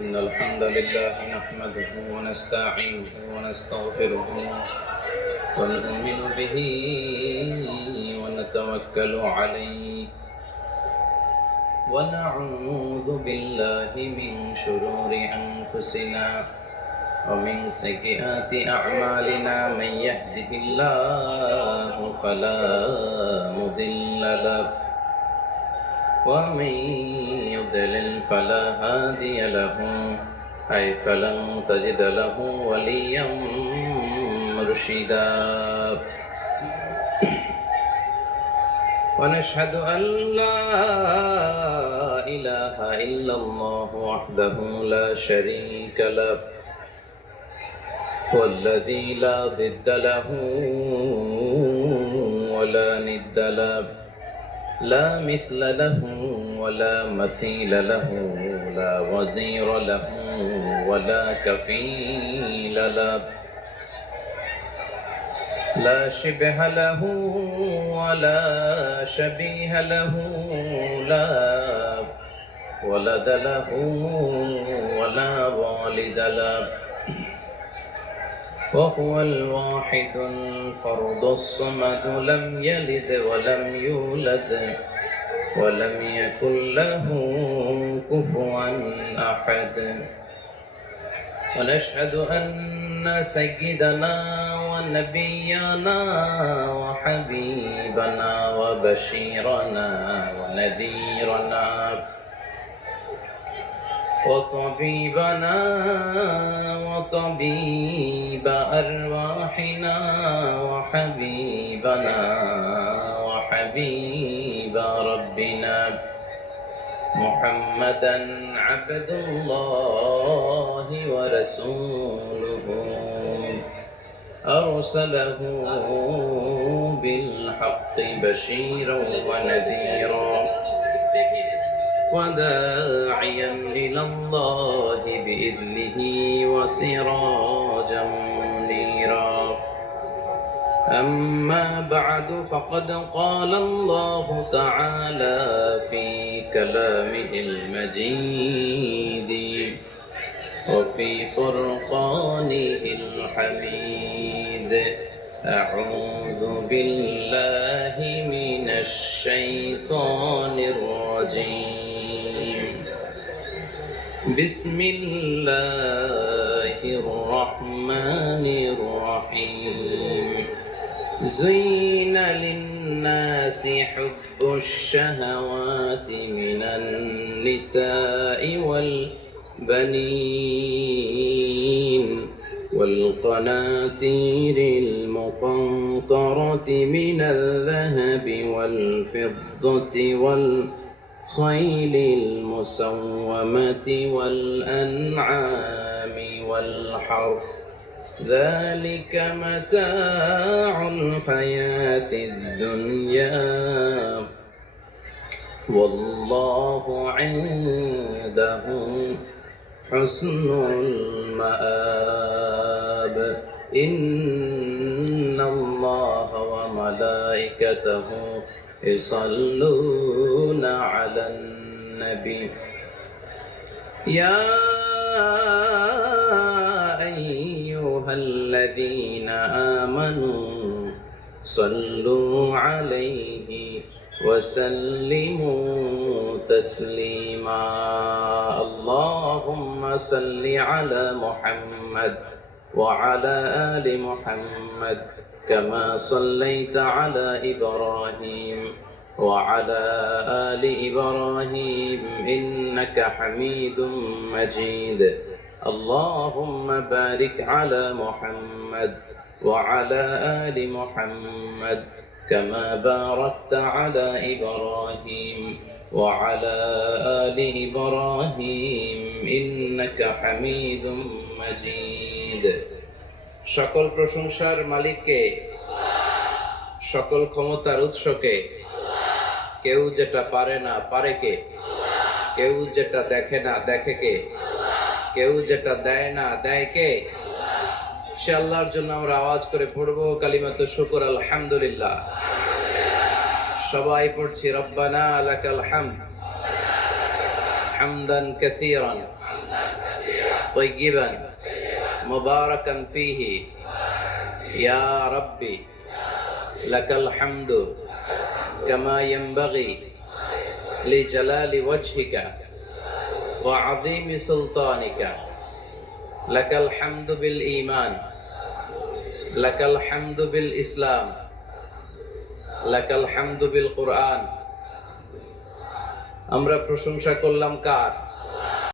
إن الحمد لله نحمده ونستعينه ونستغفره ونؤمن به ونتوكل عليه ونعوذ بالله من شرور أنفسنا ومن سيئات أعمالنا من يهده الله فلا مضل له ومن يضلل فلا هادي له أي فلن تجد له وليا مرشدا ونشهد أن لا إله إلا الله وحده لا شريك له والذي لا ضد له ولا ند له لا مثل له ولا مثيل له لا وزير له ولا كفيل له لا شبه له ولا شبيه له لا ولد له ولا والد له وهو الواحد الفرد الصمد لم يلد ولم يولد ولم يكن له كفوا أحد ونشهد أن سيدنا ونبينا وحبيبنا وبشيرنا ونذيرنا وطبيبنا وطبيب أرواحنا وحبيبنا وحبيب ربنا محمدا عبد الله ورسوله أرسله بالحق بشيرا ونذيرا وداعيا إلى الله بإذنه وسراجا منيرا أما بعد فقد قال الله تعالى في كلامه المجيد وفي فرقانه الحميد أعوذ بالله من الشيطان الرجيم بسم الله الرحمن الرحيم زين للناس حب الشهوات من النساء والبنين والقناطير المقنطرة من الذهب والفضة والخيل المسومة والأنعام والحرث ذلك متاع الحياة الدنيا والله عنده حسن المآب إن الله وملائكته يصلون على النبي يا أيها الذين آمنوا صلوا عليه وسلموا تسليما اللهم صل على محمد وعلى آل محمد كما صليت على إبراهيم وعلى آل إبراهيم إنك حميد مجيد اللهم بارك على محمد وعلى آل محمد كما باركت على إبراهيم وعلى آل إبراهيم إنك حميد مجيد সকল প্রশংসার মালিককে, সকল ক্ষমতার উৎসকে। কেউ যেটা পারে না পারে কে, কেউ যেটা দেখে না দেখে কে, কেউ যেটা দেয় না দেয় কে। সে আল্লাহর জন্য আমরা আওয়াজ করে পড়বো কালিমাতু শুকর আলহামদুলিল্লাহ। সবাই পড়ছি রব্বানা লাকাল হামদ হামদান কাসীরান তাইয়িবান মুবারাকান ফীহি ইয়া রাব্বি লাকাল হামদু কামা ইয়ানবাগি লিজালালি ওয়াজহিকা ওয়া আযীমি সুলতানিকা লাকাল হামদু বিল ঈমান লাকাল হামদু বিল ইসলাম লাকাল হামদু বিল কুরআন। আমরা প্রশংসা করলাম কার?